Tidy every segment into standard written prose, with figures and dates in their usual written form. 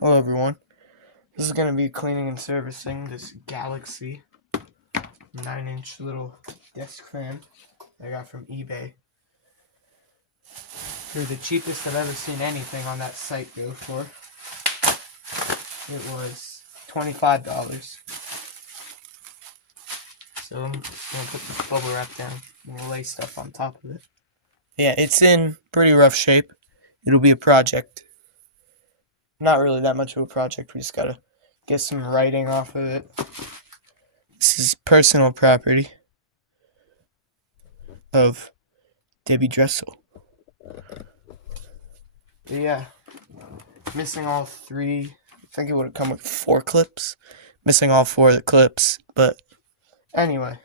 Hello everyone. This is going to be cleaning and servicing this Galaxy 9-inch little desk fan I got from eBay. For the cheapest I've ever seen anything on that site go for. It was $25. So I'm just going to put this bubble wrap down and we'll lay stuff on top of it. Yeah, it's in pretty rough shape. It'll be a project. Not really that much of a project. We just got to get some writing off of it. This is personal property of Debbie Dressel. But yeah, missing all three. I think it would have come with 4 clips. Missing all 4 of the clips. But anyway,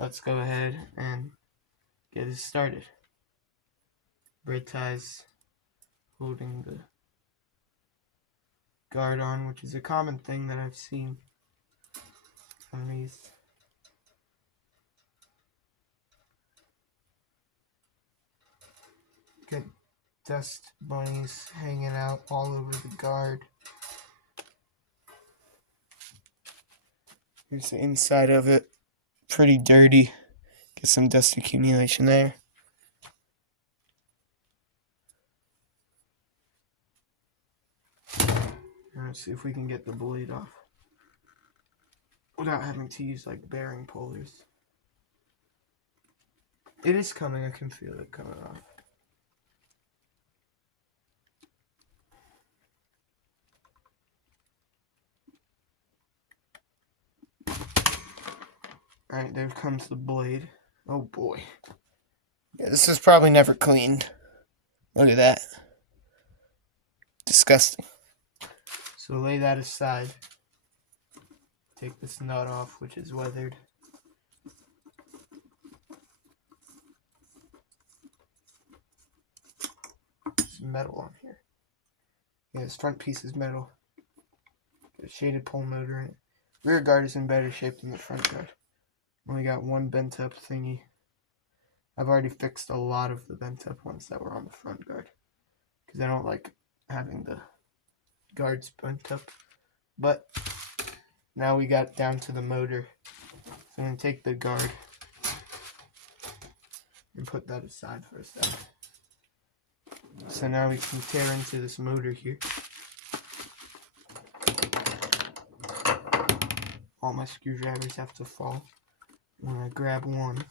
let's go ahead and get it started. Braid ties holding the guard on, which is a common thing that I've seen on these. Get dust bunnies hanging out all over the guard. Here's the inside of it. Pretty dirty. Get some dust accumulation there. Let's see if we can get the blade off without having to use like bearing pullers. It is coming, I can feel it coming off. Alright, there comes the blade. Oh boy. Yeah, this is probably never cleaned. Look at that. Disgusting. So lay that aside. Take this nut off, which is weathered. Some metal on here. Yeah, this front piece is metal. Got a shaded pole motor in it. Rear guard is in better shape than the front guard. Only got one bent up thingy. I've already fixed a lot of the bent up ones that were on the front guard, because I don't like having the guards bent up. But now we got down to the motor. So I'm going to take the guard and put that aside for a second. So now we can tear into this motor here. All my screwdrivers have to fall. I'm going to grab one.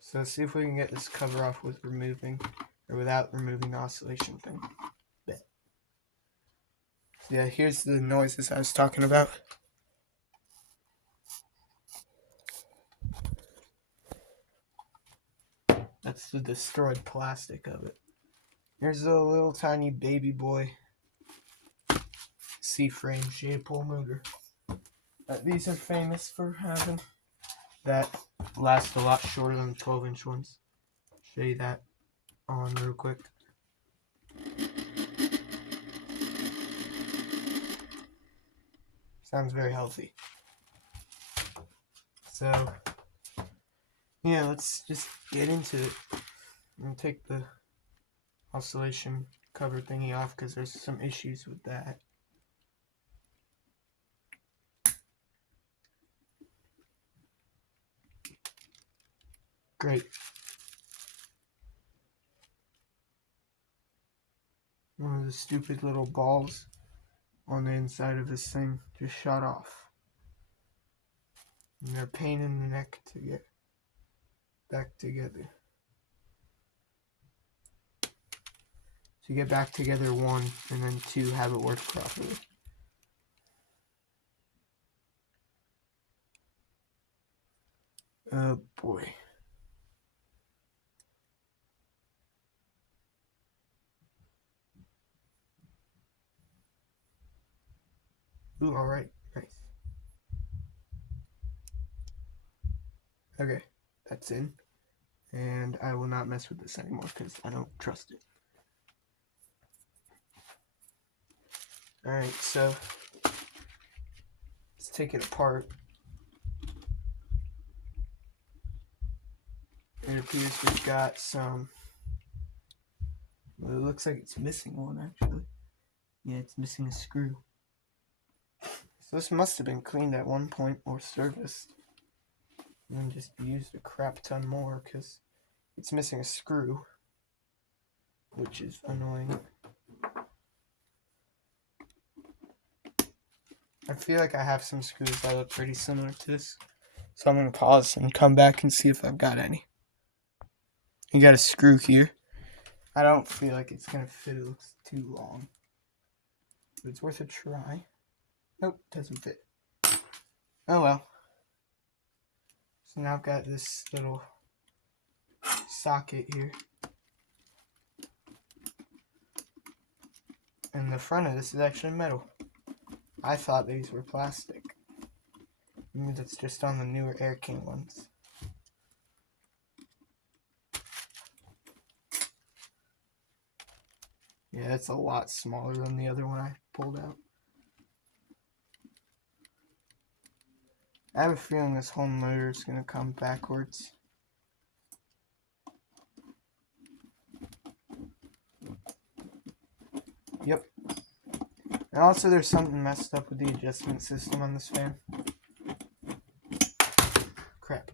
So let's see if we can get this cover off with removing, or without removing the oscillation thing. So yeah, here's the noises I was talking about. That's the destroyed plastic of it. Here's a little tiny baby boy C-frame shaded pole motor. These are famous for having that last a lot shorter than the 12-inch ones. Show you that on real quick. Sounds very healthy. So yeah, let's just get into it. I'm gonna take the oscillation cover thingy off because there's some issues with that. Great. One of the stupid little balls on the inside of this thing just shot off. And they're a pain in the neck to get back together. To get back together, 1, and then 2, have it work properly. Oh boy. Ooh, alright, nice. Okay, that's in. And I will not mess with this anymore because I don't trust it. Alright, so let's take it apart. It appears we've got some Well, it looks like it's missing one, actually. Yeah, it's missing a screw. So this must have been cleaned at one point or serviced. And then just used a crap ton more because it's missing a screw, which is annoying. I feel like I have some screws that look pretty similar to this. So I'm going to pause and come back and see if I've got any. You got a screw here. I don't feel like it's going to fit. It looks too long. But it's worth a try. Nope, doesn't fit. Oh well. So now I've got this little socket here. And the front of this is actually metal. I thought these were plastic. Maybe that's just on the newer Air King ones. Yeah, it's a lot smaller than the other one I pulled out. I have a feeling this whole motor is going to come backwards. Yep. And also there's something messed up with the adjustment system on this fan. Crap.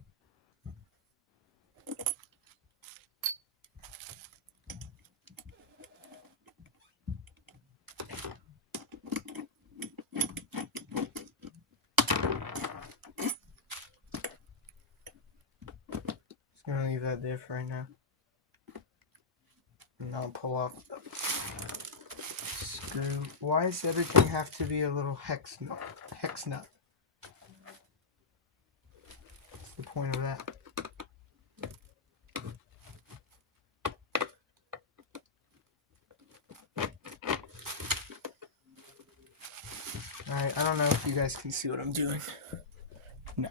Just going to leave that there for right now. And I'll pull off the screw. Why does everything have to be a little hex nut? What's the point of that? Alright, I don't know if you guys can see what I'm doing. No.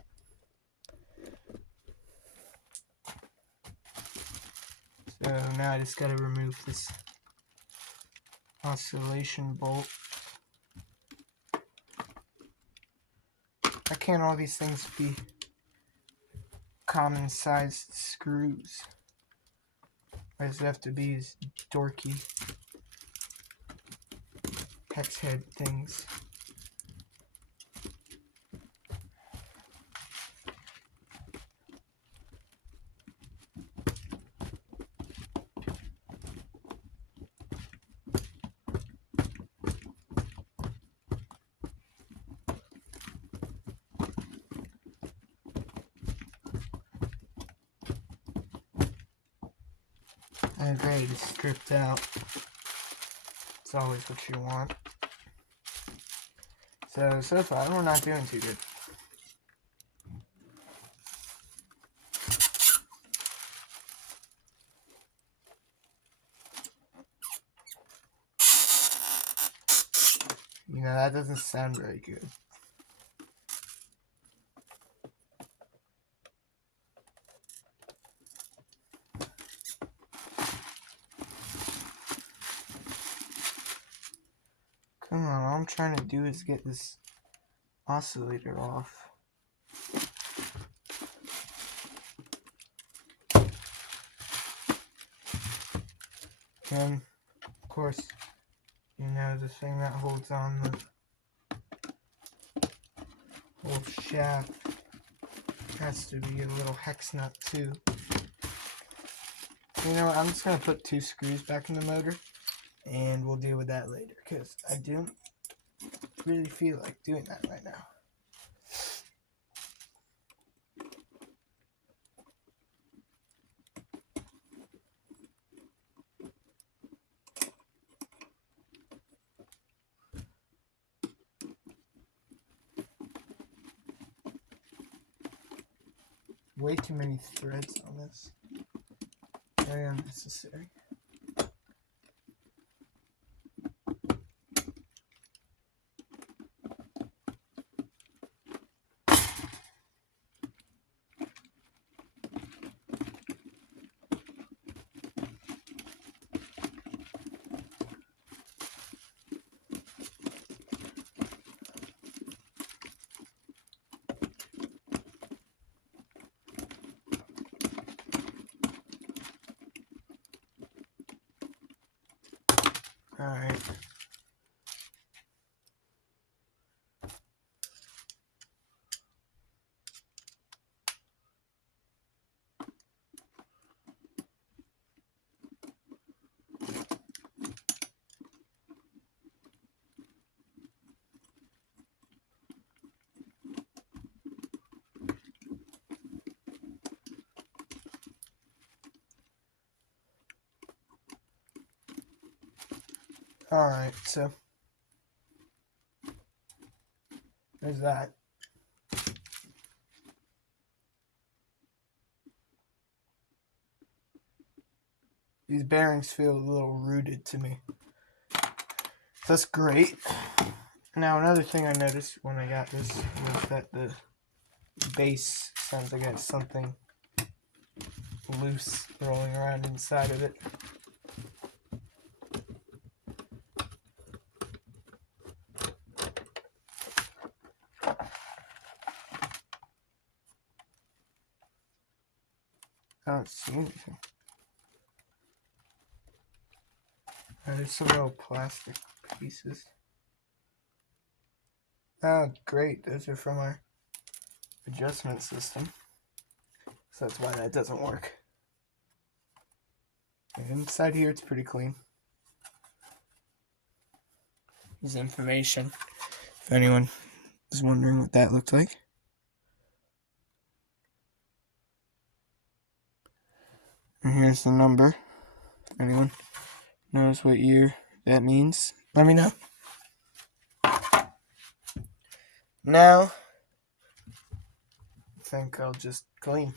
So now I just gotta remove this oscillation bolt. Why can't all these things be common sized screws? Why does it have to be these dorky hex head things? And great, it's stripped out. It's always what you want. So far, we're not doing too good. You know, that doesn't sound very good. Come on, all I'm trying to do is get this oscillator off. And, of course, you know, the thing that holds on the whole shaft has to be a little hex nut too. You know what, I'm just going to put 2 screws back in the motor, and we'll deal with that later, because I don't really feel like doing that right now. Way too many threads on this. Very unnecessary. Alright. Alright, so there's that. These bearings feel a little rooted to me. That's great. Now another thing I noticed when I got this was that the base sounds like it has something loose rolling around inside of it. I don't see anything. There's some little plastic pieces. Oh, great. Those are from our adjustment system. So that's why that doesn't work. And inside here, it's pretty clean. Here's information, if anyone is wondering what that looked like. And here's the number. If anyone knows what year that means, let me know. Now, I think I'll just clean.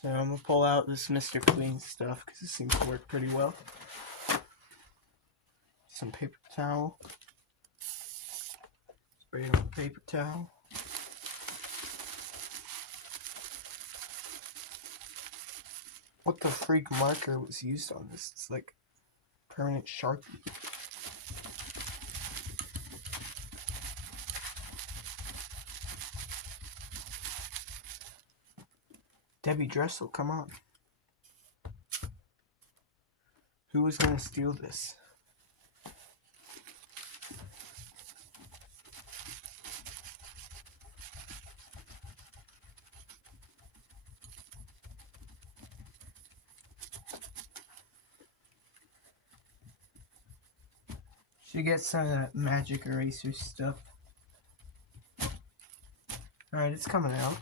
So I'm going to pull out this Mr. Clean stuff because it seems to work pretty well. Some paper towel. Spray it on paper towel. What the freak marker was used on this? It's like permanent Sharpie. Debbie Dressel, come on. Who was going to steal this? Should get some of that magic eraser stuff. Alright, it's coming out.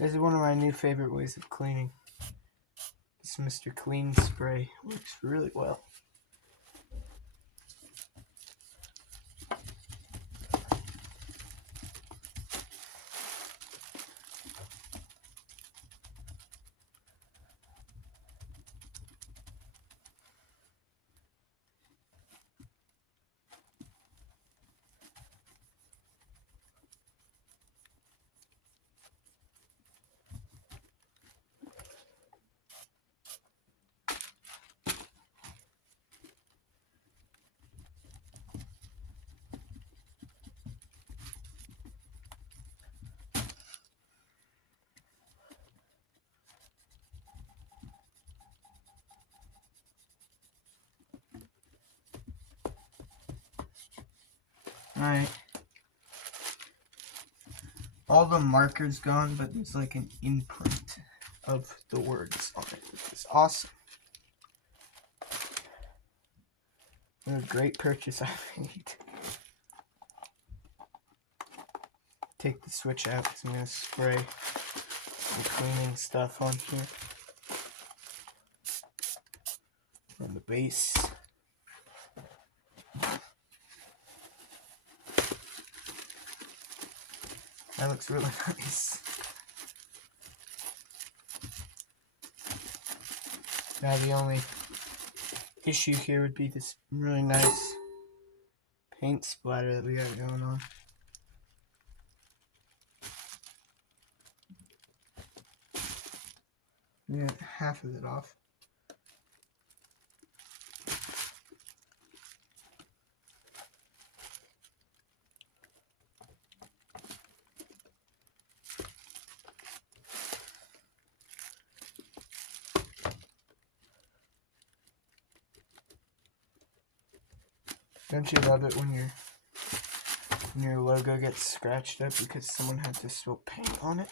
This is one of my new favorite ways of cleaning. This Mr. Clean spray works really well. Alright. All the markers gone, but there's like an imprint of the words on it, which is awesome. What a great purchase I made. Take the switch out because I'm going to spray some cleaning stuff on here. On the base. That looks really nice. Now the only issue here would be this really nice paint splatter that we got going on. We got half of it off. Don't you love it when your logo gets scratched up because someone had to spill paint on it?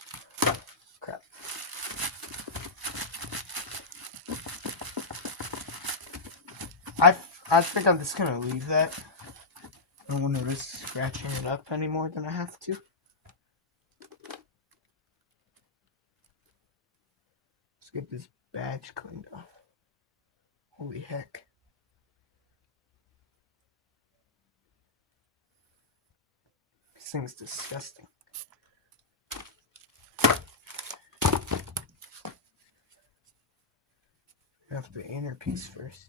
Crap. I think I'm just gonna leave that. I don't want to risk scratching it up any more than I have to. Let's get this badge cleaned off. Holy heck. This thing's disgusting. Have the inner piece first.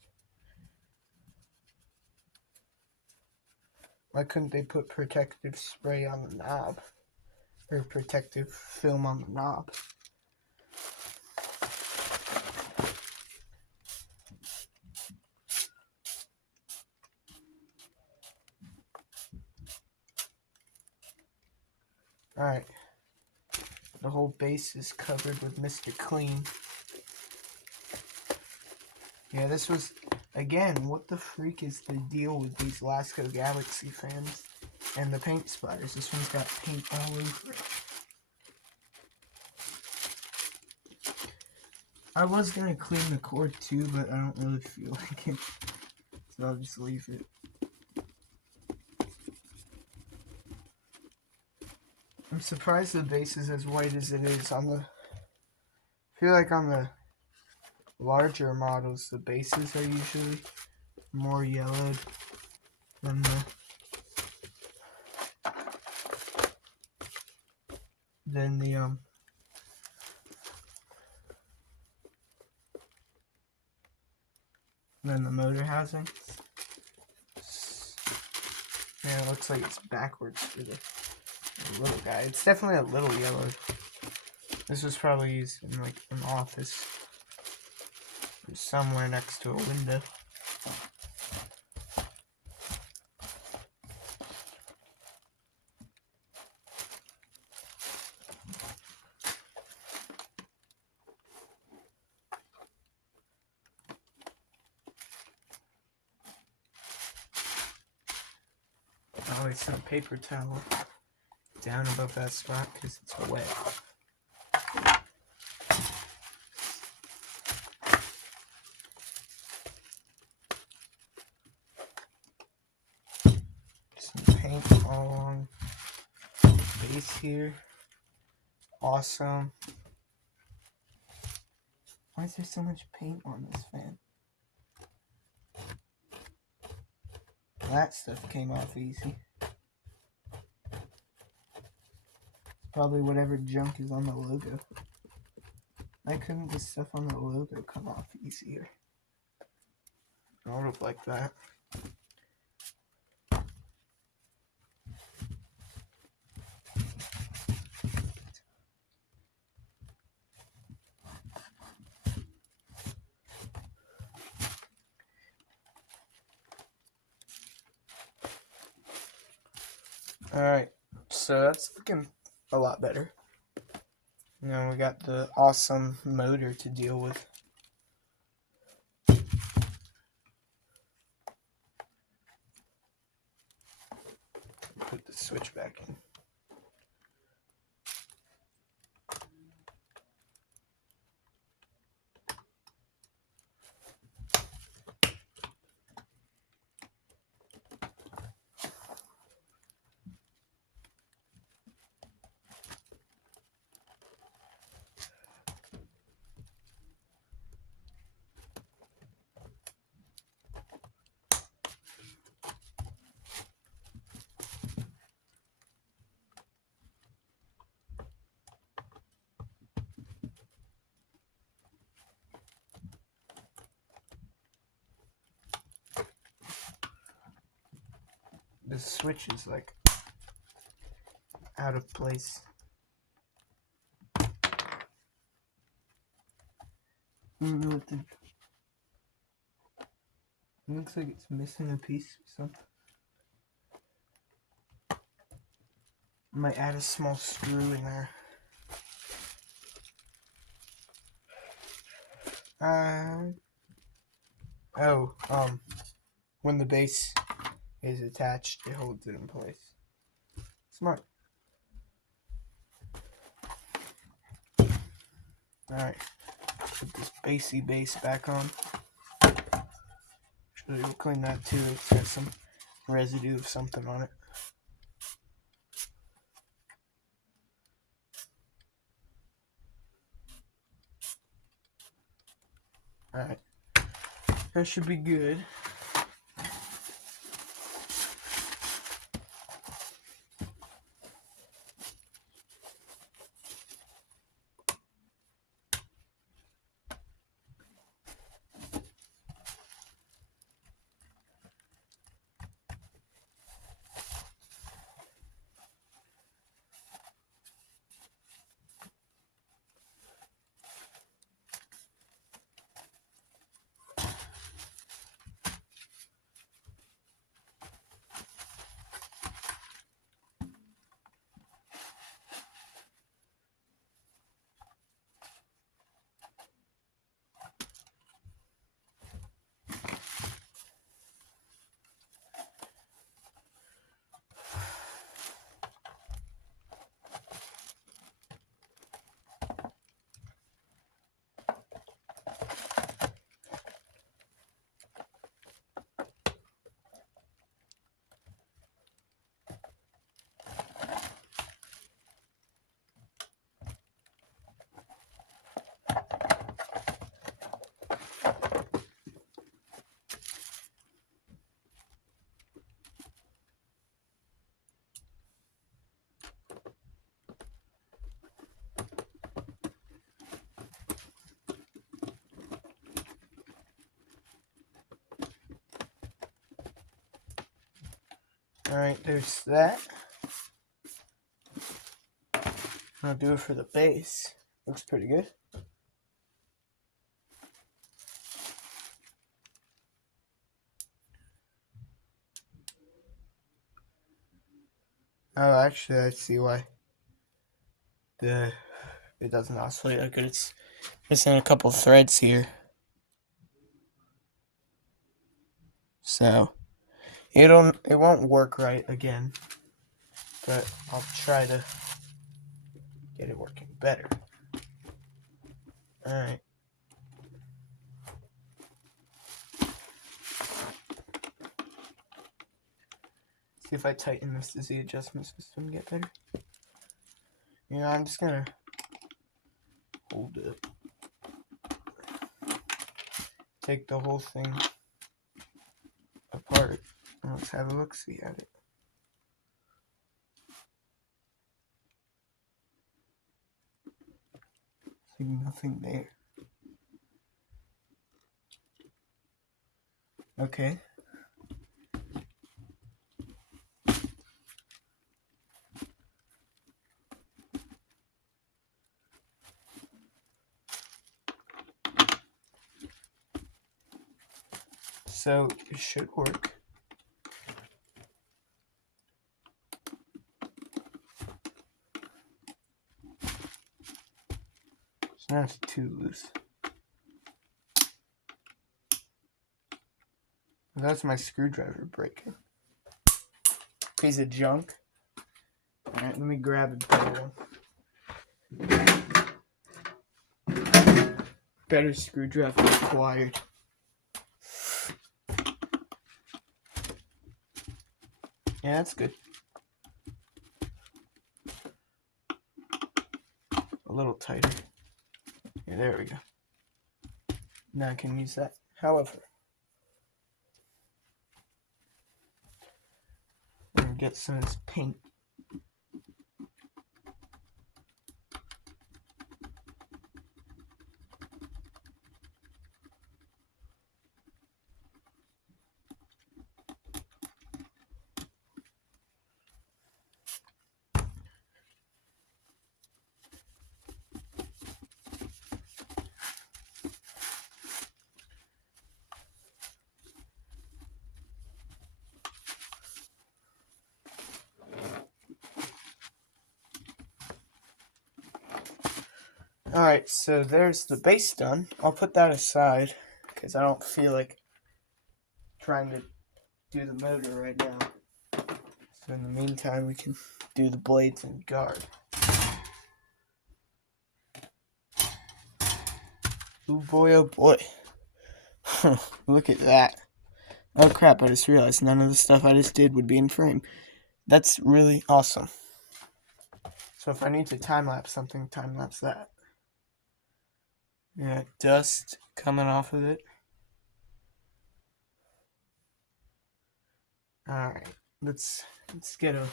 Why couldn't they put protective spray on the knob? Or protective film on the knob? Alright. The whole base is covered with Mr. Clean. Yeah, this was, again, what the freak is the deal with these Lasco Galaxy fans and the paint splatters? This one's got paint all over it. I was going to clean the cord too, but I don't really feel like it, so I'll just leave it. I'm surprised the base is as white as it is. I feel like on the larger models, the bases are usually more yellowed than the motor housing. Yeah, it looks like it's backwards for the little guy. It's definitely a little yellowed. This was probably used in like an office or somewhere next to a window. Always some paper towel down above that spot because it's wet. Some paint all along the base here. Awesome. Why is there so much paint on this fan? That stuff came off easy. Probably whatever junk is on the logo. Why couldn't the stuff on the logo come off easier? I would have liked that. Alright, so that's looking a lot better. Now we got the awesome motor to deal with. Put the switch back in. The switch is like out of place. I don't know what the... It looks like it's missing a piece or something. I might add a small screw in there. When the base is attached, it holds it in place. Smart. Alright, put this bassy base back on. Actually, we'll clean that too. It's got some residue of something on it. Alright, that should be good. Alright, there's that. I'll do it for the base. Looks pretty good. Oh, actually, I see why it doesn't oscillate like good. It's missing a couple threads here. So it won't work right again, but I'll try to get it working better. Alright. See if I tighten this, does the adjustment system get better? Yeah, I'm just gonna hold it. Take the whole thing apart and let's have a look-see at it. See, nothing there. Okay. So it should work. It's not too loose. That's my screwdriver breaking. Piece of junk. Alright, let me grab a better one. Better screwdriver required. Yeah, that's good. A little tighter. Yeah, there we go. Now I can use that. However, I'm gonna get some of this paint. Alright, so there's the base done. I'll put that aside because I don't feel like trying to do the motor right now. So in the meantime, we can do the blades and guard. Oh boy, oh boy. Look at that. Oh crap, I just realized none of the stuff I just did would be in frame. That's really awesome. So if I need to time-lapse something, time-lapse that. Yeah, dust coming off of it. Alright, let's get a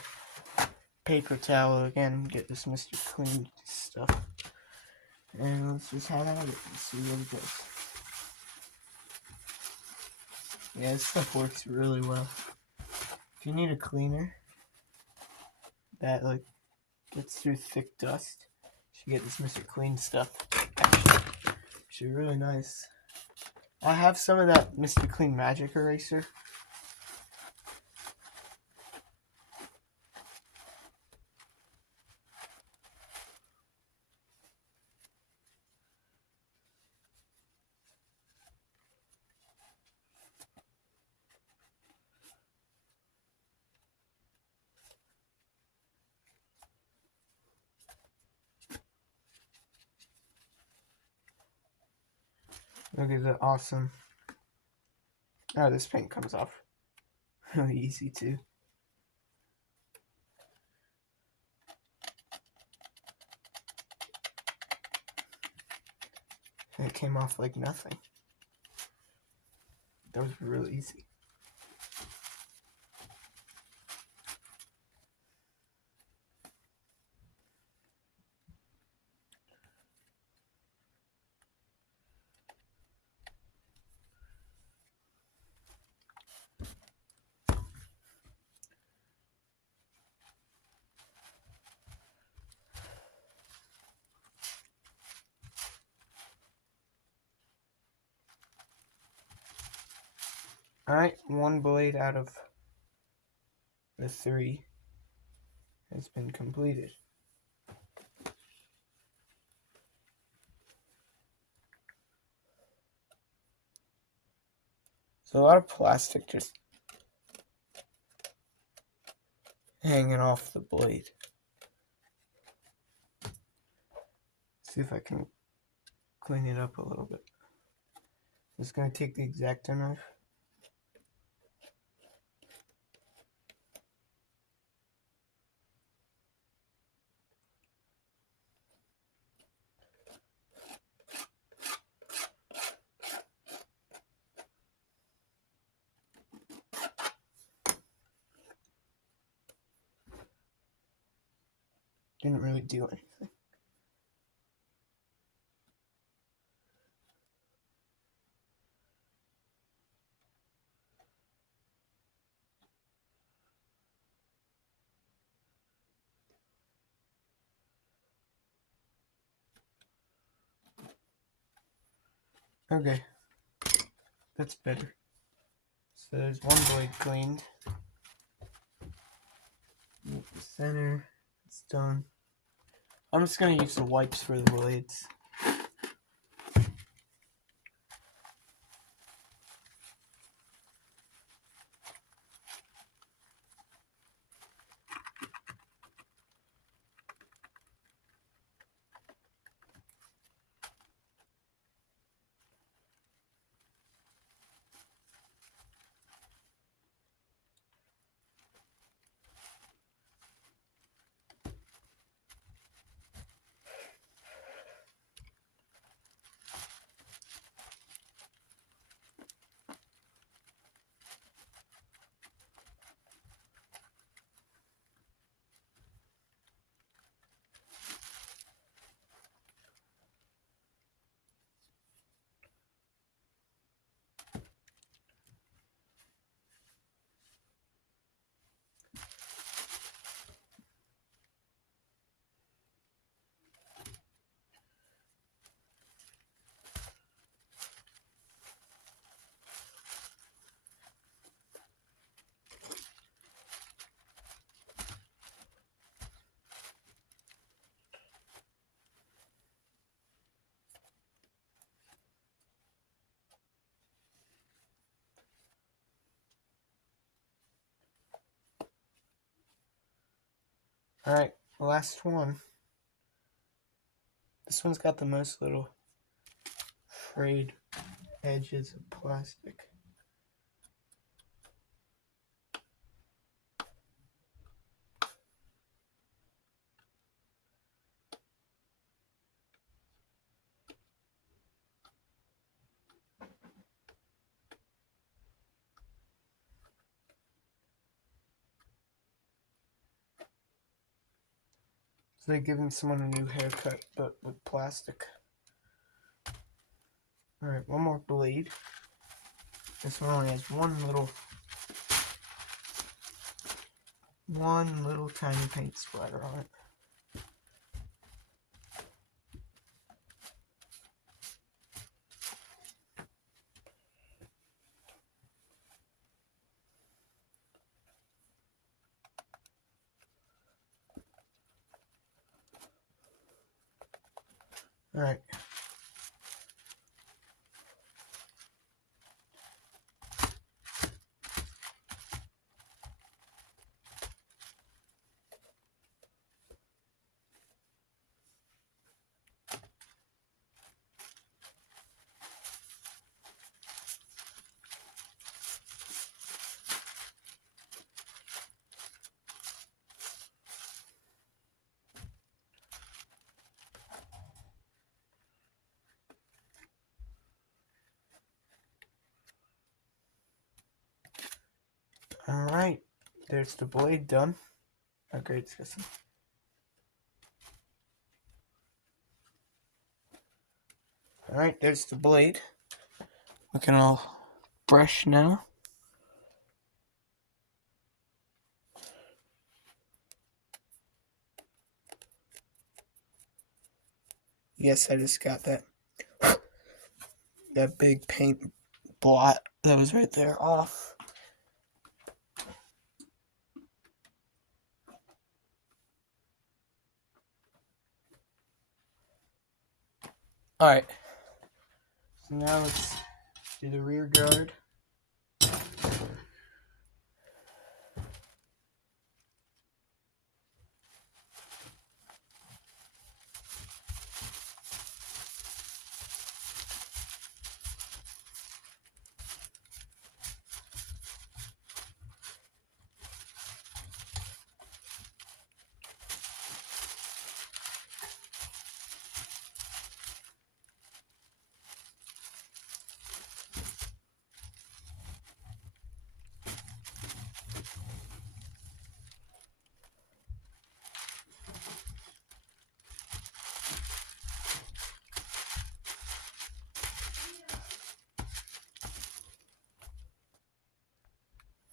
paper towel again, get this Mr. Clean stuff. And let's just head at it and see what it does. Yeah, this stuff works really well. If you need a cleaner that like gets through thick dust, you should get this Mr. Clean stuff. Actually really nice. I have some of that Mr. Clean Magic Eraser. Look at the awesome. Oh, this paint comes off really easy too. And it came off like nothing. That was really easy. Alright, one blade out of the 3 has been completed. So a lot of plastic just hanging off the blade. See if I can clean it up a little bit. Just going to take the X-Acto knife. Didn't really do anything. Okay, that's better. So there's one blade cleaned. The center, it's done. I'm just going to use the wipes for the blades. Alright, last one. This one's got the most little frayed edges of plastic. So they're giving someone a new haircut, but with plastic. Alright, one more blade. This one only has one little tiny paint splatter on it. Alright. Alright, there's the blade done. Oh great, it's got some. Alright, there's the blade. Looking all fresh now. Yes, I just got that big paint blot that was right there off. Alright, so now let's do the rear guard.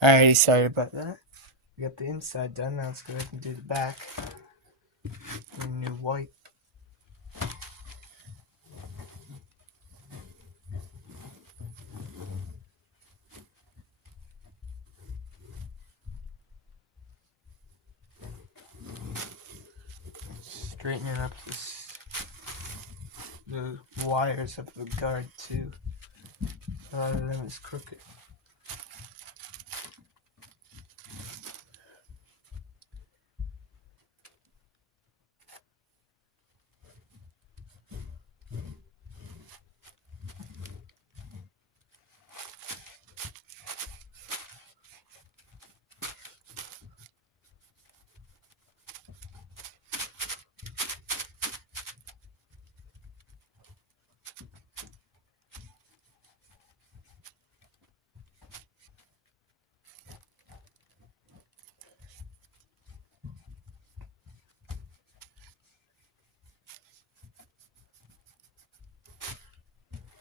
Alrighty, sorry about that. We got the inside done, now let's go ahead and do the back. New white. Straightening up the wires of the guard too. A lot of them is crooked.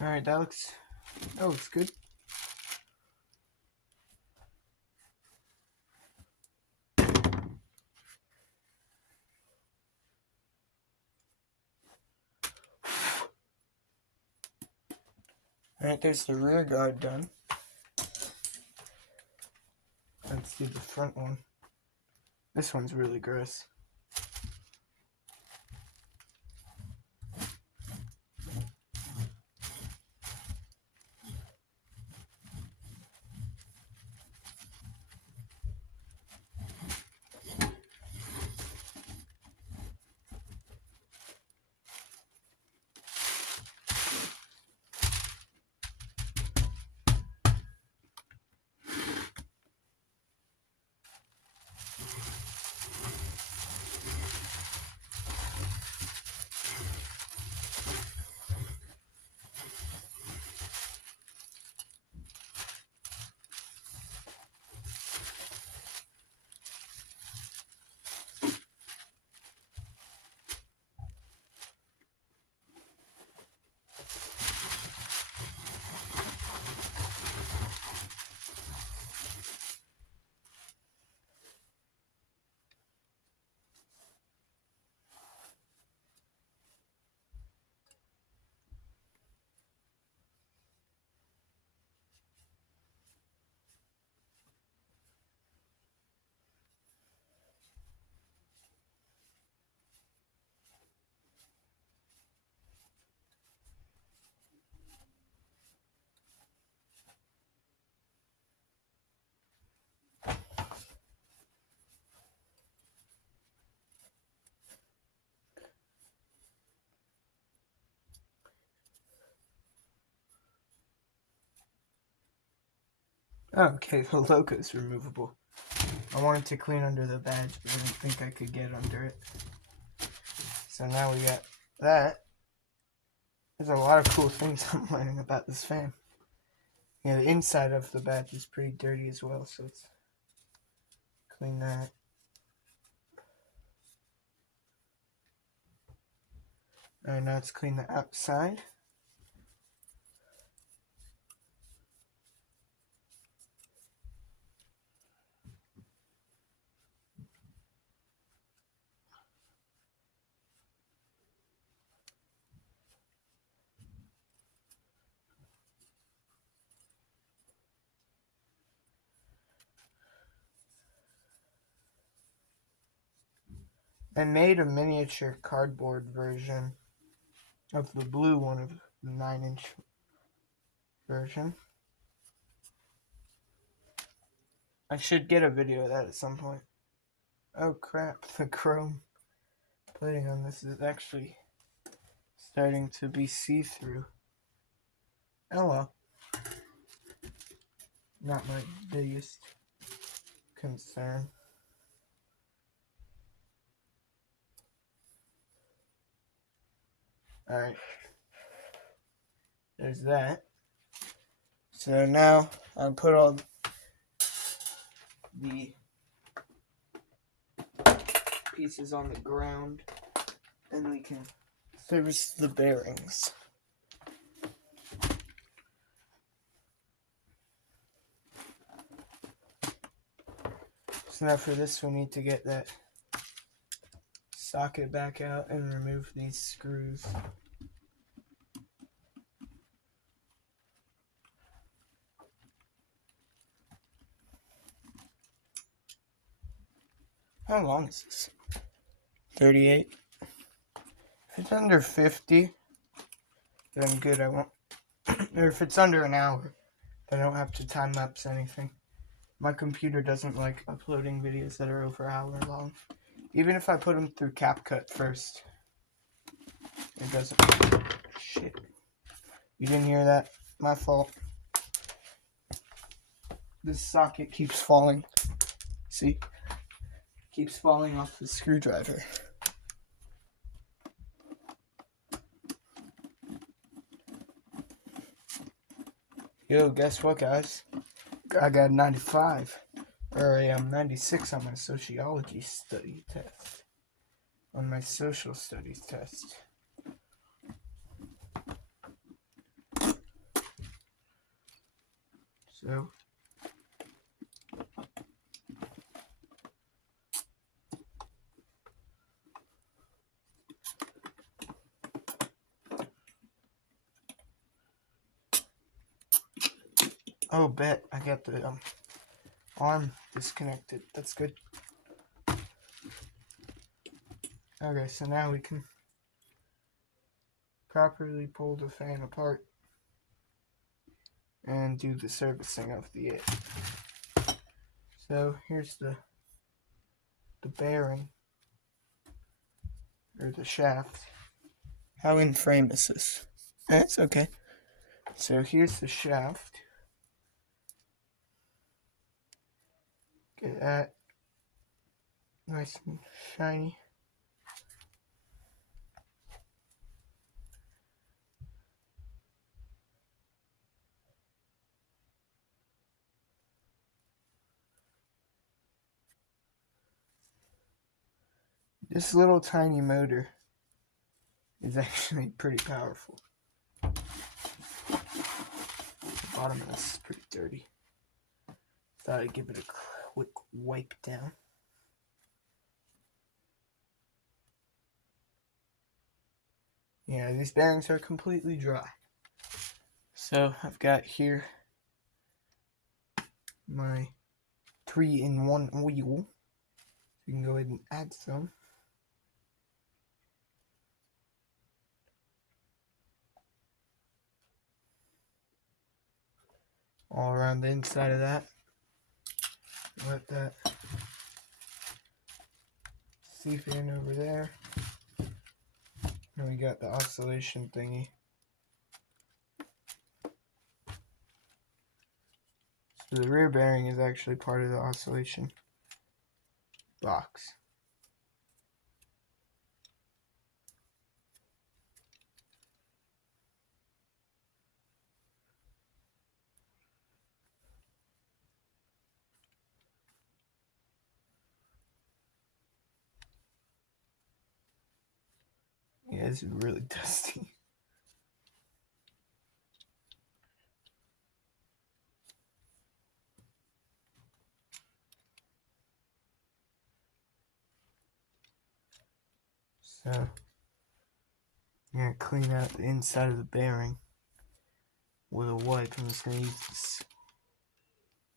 Alright, that looks good. Alright, there's the rear guard done. Let's do the front one. This one's really gross. Okay, the logo's removable. I wanted to clean under the badge, but I didn't think I could get under it. So now we got that. There's a lot of cool things I'm learning about this fan. Yeah, the inside of the badge is pretty dirty as well, so let's clean that. Alright, now let's clean the outside. I made a miniature cardboard version of the blue one, of the 9-inch version. I should get a video of that at some point. Oh crap, the chrome plating on this is actually starting to be see-through. Oh well. Not my biggest concern. Alright. There's that. So now I put all the pieces on the ground and we can service the bearings. So now for this we need to get that socket back out and remove these screws. How long is this? 38. If it's under 50, then good, I won't. Or if it's under an hour, then I don't have to time lapse anything. My computer doesn't like uploading videos that are over an hour long. Even if I put them through CapCut first, it doesn't. Shit. You didn't hear that? My fault. This socket keeps falling. See? Keeps falling off the screwdriver. Yo, guess what, guys? I got 95. Or I am 96 on my sociology study test. On my social studies test. So, oh, bet I got the arm disconnected. That's good. Okay, so now we can properly pull the fan apart and do the servicing of the it. So here's the bearing, or the shaft. How in frame is this? It's okay. So here's the shaft. Get that nice and shiny. This little tiny motor is actually pretty powerful. The bottom of this is pretty dirty. Thought I'd give it a quick wipe down. Yeah, these bearings are completely dry. So I've got here my 3-in-1 oil. You can go ahead and add some. All around the inside of that. Let that seep in over there. And we got the oscillation thingy. The rear bearing is actually part of the oscillation box. Yeah, this is really dusty. So, I'm going to clean out the inside of the bearing with a wipe. I'm just going to use this.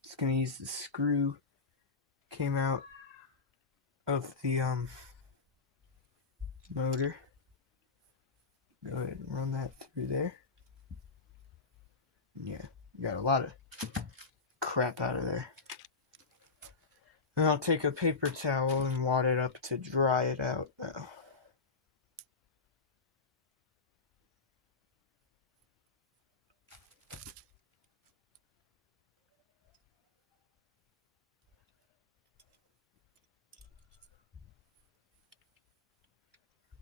Just going to use the screw came out of the motor. Go ahead and run that through there. Yeah, got a lot of crap out of there. And I'll take a paper towel and wad it up to dry it out now.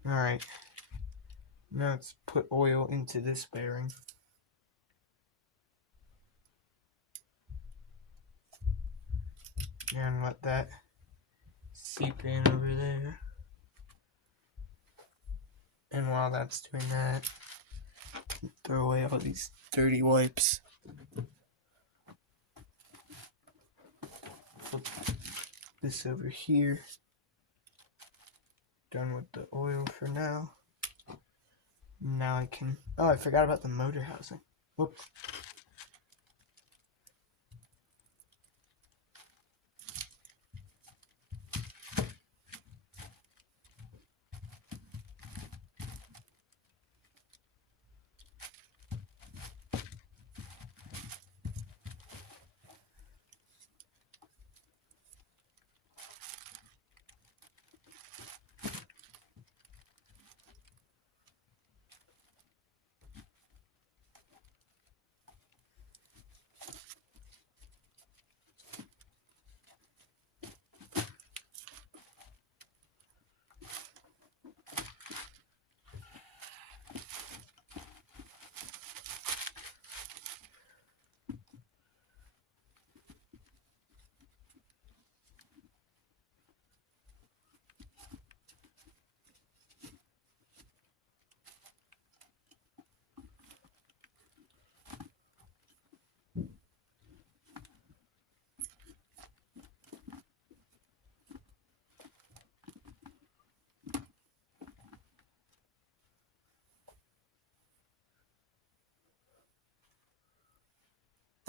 Alright, now let's put oil into this bearing. And let that seep in over there. And while that's doing that, throw away all these dirty wipes. Flip this over here. Done with the oil for now. Now I can... Oh, I forgot about the motor housing. Whoops.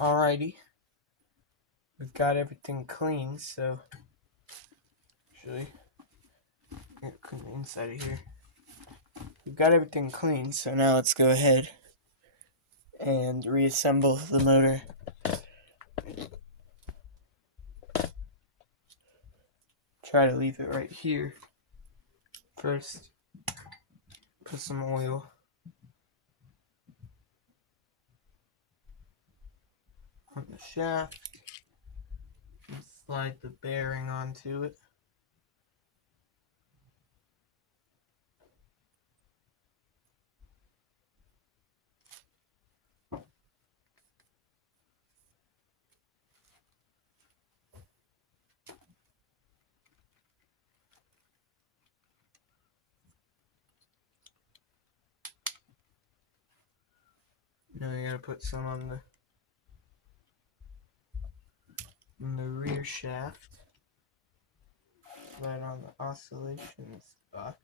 Alrighty. We've got everything clean, so... Actually... I'm gonna clean the inside of here. We've got everything clean, so now let's go ahead and reassemble the motor. Try to leave it right here. First, put some oil on the shaft and slide the bearing onto it. Now you gotta put some on the rear shaft, right on the oscillations box.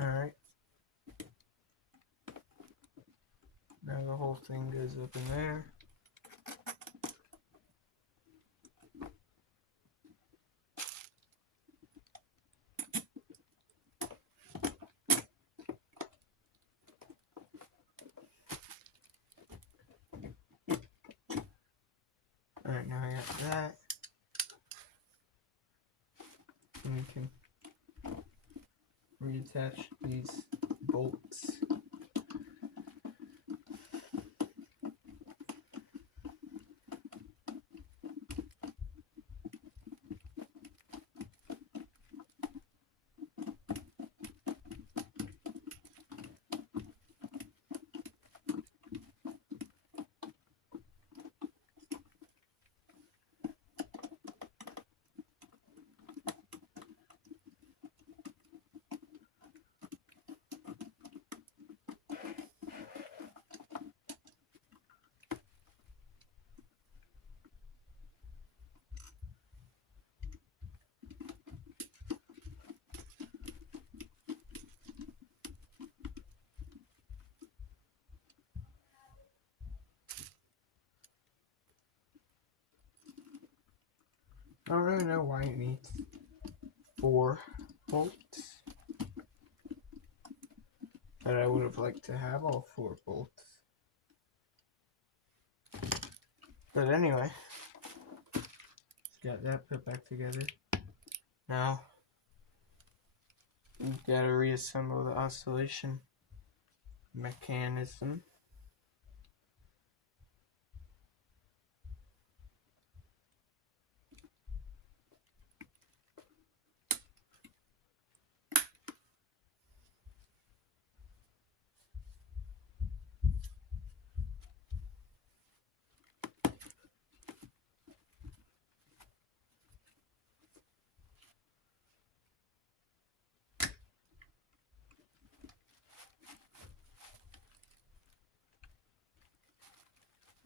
Alright. Now the whole thing goes up in there. Alright, now I got that. attach these bolts. I don't really know why it needs 4 bolts, but I would have liked to have all 4 bolts. But anyway, got that put back together. Now, we've got to reassemble the oscillation mechanism.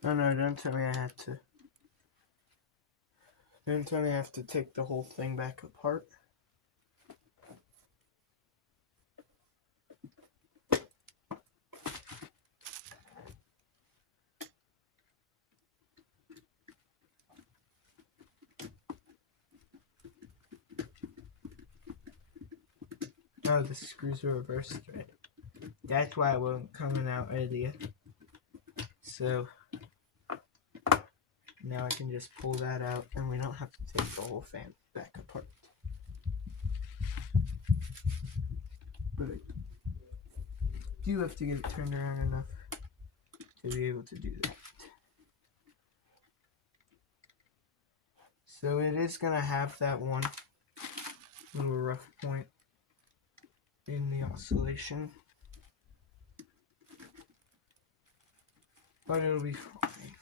Oh no, don't tell me I have to. Don't tell me I have to take the whole thing back apart. Oh, the screws are reversed thread. That's why it wasn't coming out earlier. So now I can just pull that out and we don't have to take the whole fan back apart. But I do have to get it turned around enough to be able to do that. So it is going to have that one little rough point in the oscillation, but it'll be fine.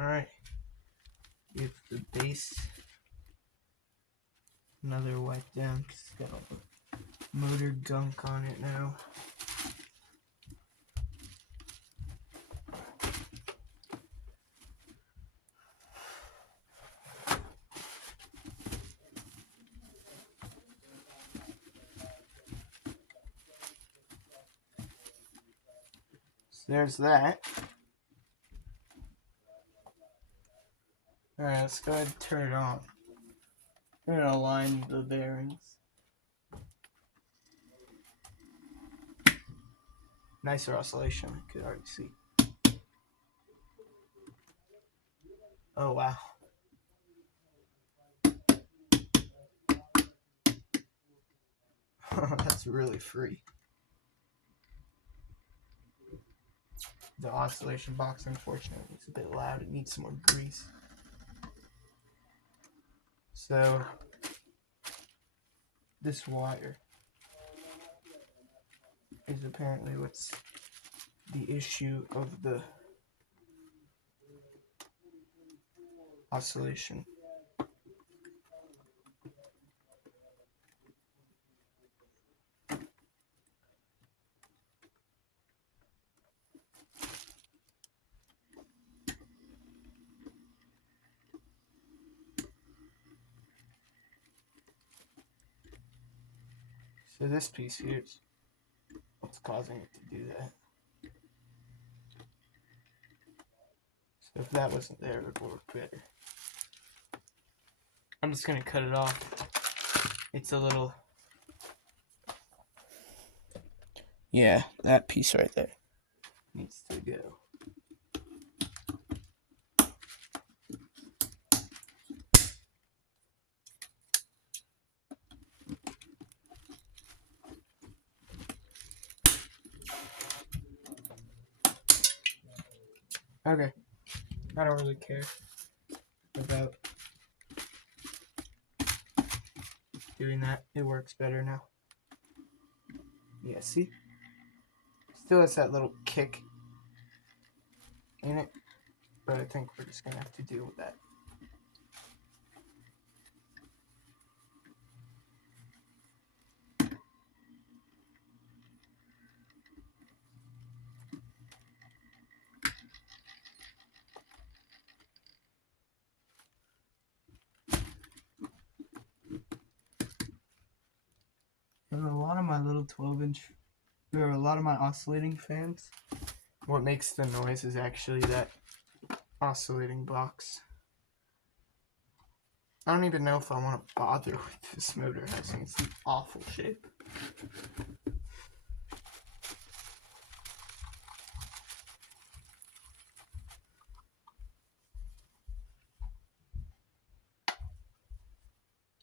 Alright, give the base another wipe down because it's got all the motor gunk on it now. So there's that. Alright, let's go ahead and turn it on. I'm going to align the bearings. Nicer oscillation, I could already see. Oh wow. That's really free. The oscillation box, unfortunately, is a bit loud. It needs some more grease. So, this wire is apparently what's the issue of the oscillation. So this piece here is what's causing it to do that. So if that wasn't there, it would work better. I'm just going to cut it off. It's a little... Yeah, that piece right there needs to go. Okay, I don't really care about doing that. It works better now. Yeah, see? Still has that little kick in it, but I think we're just gonna have to deal with that. And a lot of my little 12-inch, there are a lot of my oscillating fans. What makes the noise is actually that oscillating box. I don't even know if I want to bother with this motor housing. It's an awful shape.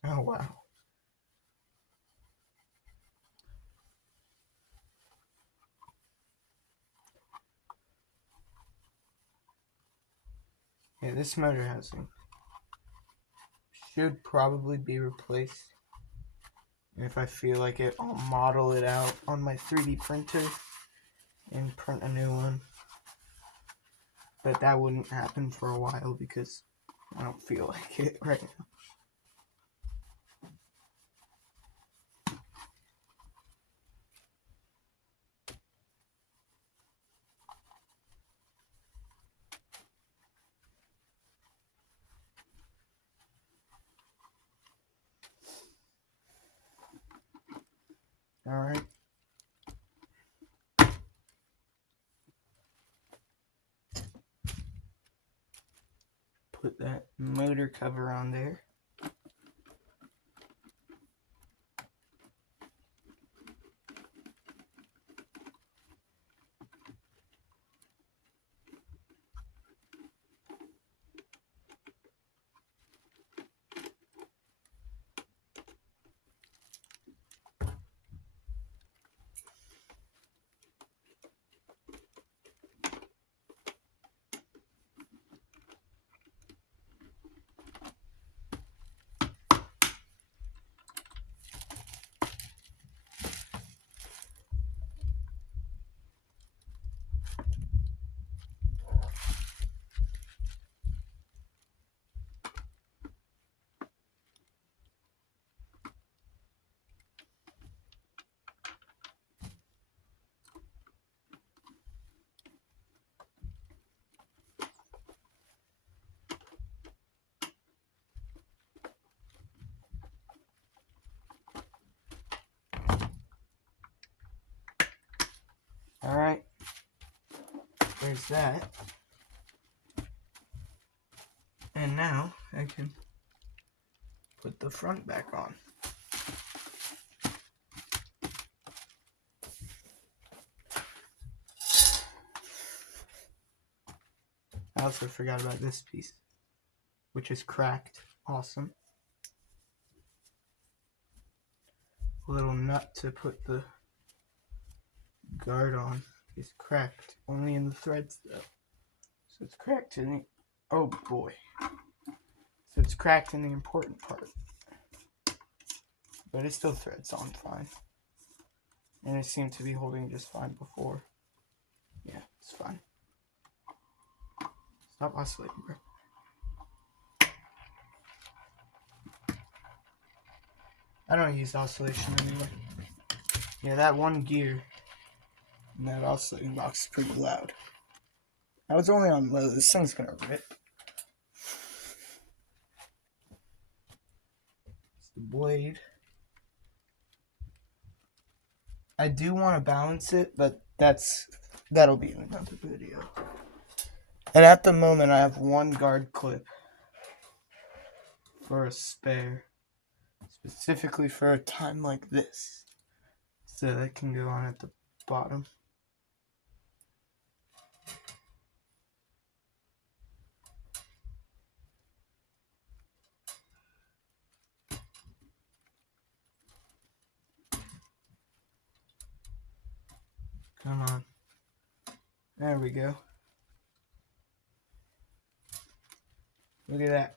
Oh wow. Yeah, this motor housing should probably be replaced. And if I feel like it, I'll model it out on my 3D printer and print a new one. But that wouldn't happen for a while because I don't feel like it right now. Alright. Put that motor cover on there. Alright. There's that. And now I can put the front back on. I also forgot about this piece, which is cracked. Awesome. A little nut to put the guard on is cracked. Only in the threads though. So it's cracked in the... Oh boy. So it's cracked in the important part. But it still threads on fine. And it seemed to be holding just fine before. Yeah, it's fine. Stop oscillating, bro. I don't use oscillation anyway. Yeah, that one gear in that oscillating box is pretty loud. I was only on low. This thing's gonna rip. It's the blade. I do want to balance it, but that'll be in another video. And at the moment, I have one guard clip for a spare, specifically for a time like this, so that can go on at the bottom. Come on. There we go. Look at that.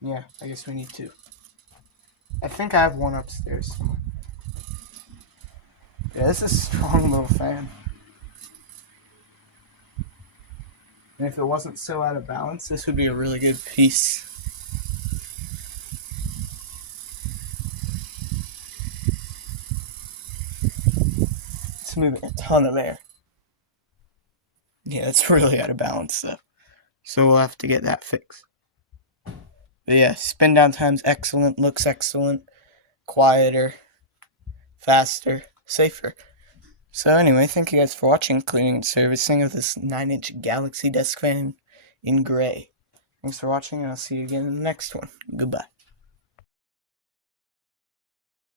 Yeah, I guess we need two. I think I have one upstairs somewhere. Yeah, this is a strong little fan. And if it wasn't so out of balance, this would be a really good piece. It's moving a ton of air. Yeah, it's really out of balance though. So we'll have to get that fixed. But yeah, spin down time's excellent, looks excellent, quieter, faster, safer. So anyway, thank you guys for watching cleaning and servicing of this 9-inch Galaxy desk fan in gray. Thanks for watching, and I'll see you again in the next one. Goodbye.